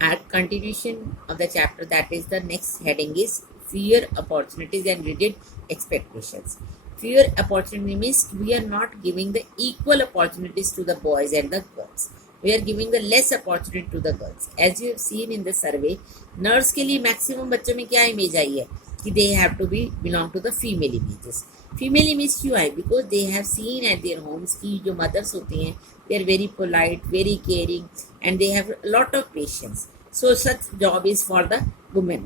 At continuation of the chapter, that is the next heading is fear, opportunities and rigid expectations. Fear opportunity means we are not giving the equal opportunities to the boys and the girls. We are giving the less opportunity to the girls. As you have seen in the survey, nurse के लिए maximum बच्चों में क्या image आई है कि they have to be belong to the female images. Female image क्यों आई? Because they have seen at their homes की जो मदर्स होती हैं they are very polite, very caring and they have lot of patience. So such job is for the women.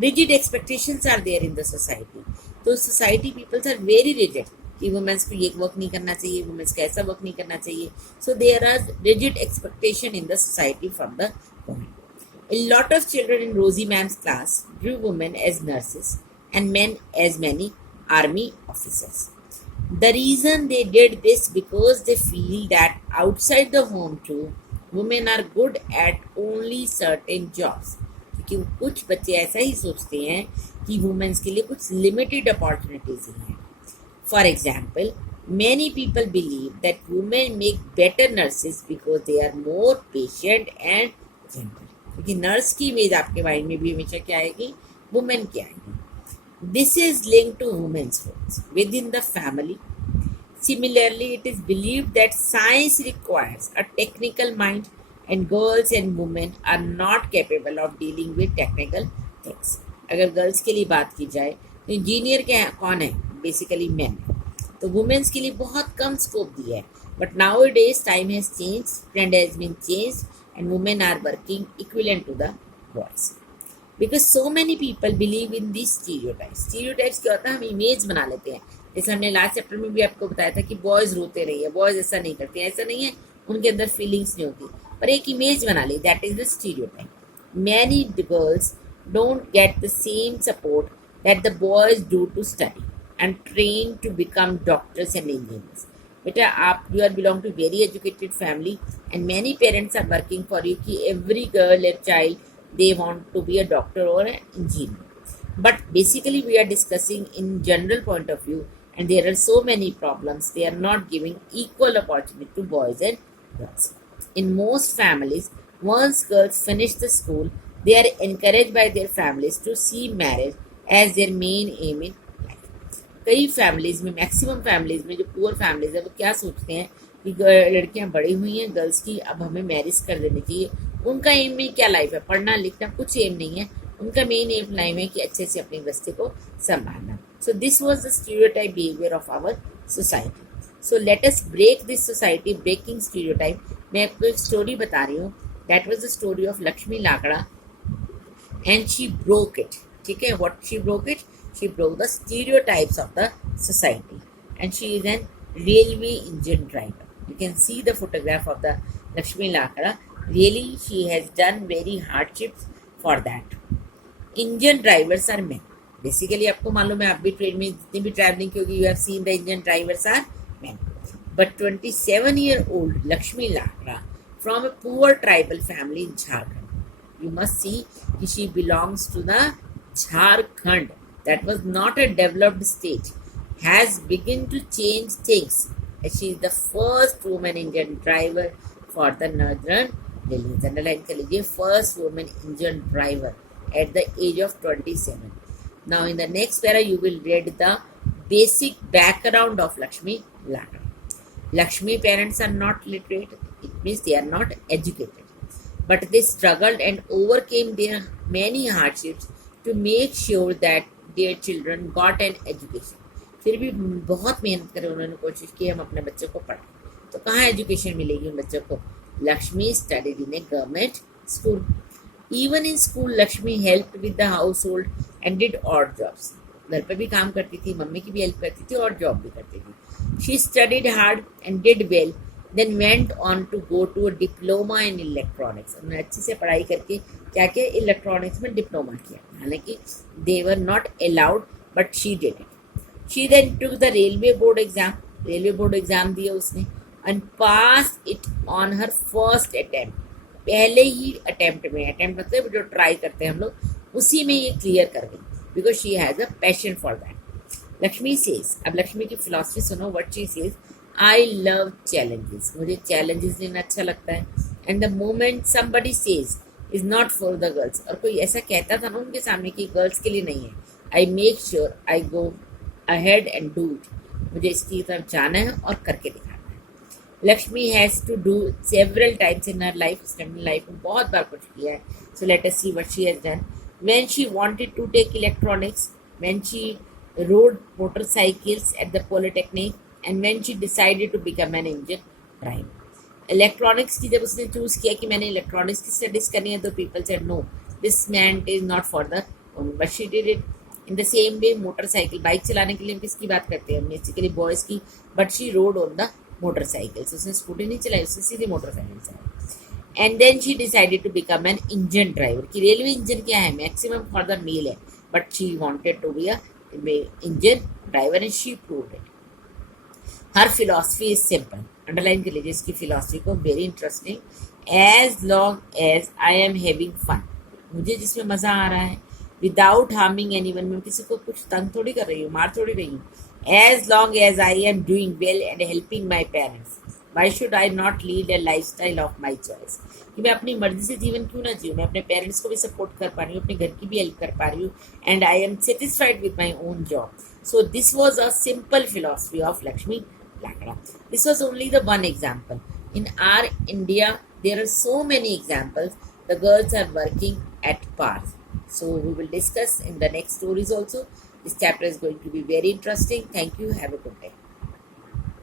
Rigid expectations are there in the society. तो society peoples are very rigid कि womens को ये वर्क नहीं करना चाहिए, वुमेन्स को ऐसा वर्क नहीं करना चाहिए. So there are rigid expectation in the society from the women. A lot of children in Rosie Ma'am's class drew women as nurses and men as many army officers. The reason they did this because they feel that outside the home too, women are good at only certain jobs. क्योंकि कुछ बच्चे ऐसा ही सोचते हैं कि वुमेन्स के लिए कुछ लिमिटेड अपॉर्चुनिटीज ही हैं. For example, many people believe that women make better nurses because they are more patient and gentle. क्योंकि नर्स की इमेज आपके माइंड में भी हमेशा क्या आएगी? वुमेन की आएगी. This is linked to women's roles within the family. Similarly, it is believed that science requires a technical mind and girls and women are not capable of dealing with technical things. अगर गर्ल्स के लिए बात की जाए तो इंजीनियर क्या कौन है? Basically man. तो वुमेन्स के लिए बहुत कम स्कोप दिया है. But nowadays time has change, trend has been change and women are working equivalent to the boys. Because so many people believe in these stereotypes. Stereotypes क्या होता है? हम इमेज बना लेते हैं. जैसे हमने लास्ट चैप्टर में भी आपको बताया था कि बॉयज रोते रही है, बॉयज ऐसा नहीं करते. ऐसा नहीं है, उनके अंदर फीलिंग्स नहीं होती, पर एक इमेज बना ली. That is the stereotype. Many girls don't get the same support that the boys do to study and train to become doctors and engineers. बेटा आप you are belong to very educated family and many parents are working for you ki every girl or child they want to be a doctor or an engineer. But basically we are discussing in general point of view and there are so many problems. They are not giving equal opportunity to boys and girls. In most families, once girls finish the school, they are encouraged by their families to see marriage as their main aim in life. कई फैमिलीज में, maximum families में जो poor families है वो क्या सोचते हैं कि लड़कियां बड़ी हुई हैं गर्ल्स की, अब हमें मैरिज कर देनी चाहिए. उनका एम में क्या लाइफ है? पढ़ना लिखना कुछ एम नहीं है. उनका मेन एम लाइफ है कि अच्छे से अपनी गृहस्थी को संभालना. So this was the stereotype behaviour of our society. So let us break this society breaking stereotype. मैं आपको एक स्टोरी बता रही हूँ. That was the story of Lakshmi Lakra and she broke it. ठीक है, what she broke it? She broke the stereotypes of the society and she is an railway engine driver. You can see the photograph of the Lakshmi Lakada. Really, she has done very hardships for that. Engine drivers are men. Basically, आपको मालूम है, आप भी ट्रेन में जितनी भी ट्रैवलिंग की होगी, you have seen the engine drivers are men. But 27-year-old Lakshmi Lakada from a poor tribal family in Jharkhand. You must see that she belongs to the Jharkhand. That was not a developed state. Has begun to change things. She is the first woman engine driver for the Northern Delhi. Underline कर लीजिए, first woman engine driver at the age of 27. Now in the next para you will read the basic background of Lakshmi Lakada. Lakshmi parents are not literate. It means they are not educated. But they struggled and overcame their many hardships to make sure that their children got an education. फिर भी बहुत मेहनत करे, उन्होंने कोशिश की हम अपने बच्चों को पढ़ाएं. तो कहाँ एजुकेशन मिलेगी उन बच्चों को? Lakshmi studied in A government school. Even in school Lakshmi help with the house hold and did odd jobs. घर पे भी काम करती थी, मम्मी की भी हेल्प करती थी और जॉब भी करती थी. She studied hard and did well, then went on to go to a diploma in electronics. उन्होंने अच्छे से पढ़ाई करके क्या किया? इलेक्ट्रॉनिक्स में डिप्लोमा किया. हालांकि they were not allowed but she did it. She then took the railway board exam. Railway board exam दिया उसने and passed it on her first attempt. पहले ही attempt में, attempt मतलब जो try करते हैं हम लोग, उसी में ये clear कर गई because she has a passion for that. Lakshmi says, अब लक्ष्मी की philosophy सुनो. What she says, I love challenges. मुझे challenges लेना अच्छा लगता है. And the moment somebody says is not for the girls. और कोई ऐसा कहता था ना उनके सामने कि गर्ल्स के लिए नहीं है, I make sure I go ahead and do it, मुझे इसकी तरफ जाना है और करके दिखाना है। Lakshmi has to do several times in her life, उसने अपनी लाइफ में बहुत बार कुछ किया है। So let us see what she has done. When she wanted to take electronics, when she rode motorcycles at the polytechnic, and when she decided to become an engine driver। Electronics की जब उसने चूज किया कि मैंने इलेक्ट्रॉनिक्स की स्टडीज करनी है, तो people said no, this man is not for the woman, but she did it. In the same way motorcycle, bike चलाने के लिए हम किसकी बात करते हैं, बेसिकली बॉयज़ की, but she rode on the motorcycles, उसने स्कूटी नहीं चलाई, उसने सीधी मोटरसाइकिल चलाई। And then she decided to become an engine driver, कि रेलवे इंजन क्या है, मैक्सिमम फॉर द मेल है, but she wanted to be a engine driver and she proved it। Her philosophy is simple, underline कर लीजिए इसकी philosophy को, very interesting। As long as I am having fun, मुझे जिसमें मज़ा आ रहा है, without harming anyone, मैं किसी को कुछ तंग थोड़ी कर रही हूँ, मार थोड़ी रही हूँ। As long as I am doing well and helping my parents, why should I not lead a lifestyle of my choice, कि मैं अपनी मर्जी से जीवन क्यों ना जीऊँ, मैं अपने पेरेंट्स को भी सपोर्ट कर पा रही हूँ, अपने घर की भी हेल्प कर पा रही हूँ, and I am satisfied with my own job. So this was a simple philosophy of Lakshmi Lakra. This was only the one example. In our India there are so many examples, the girls are working at pars. So we will discuss in the next stories also. This chapter is going to be very interesting. Thank you. Have a good day.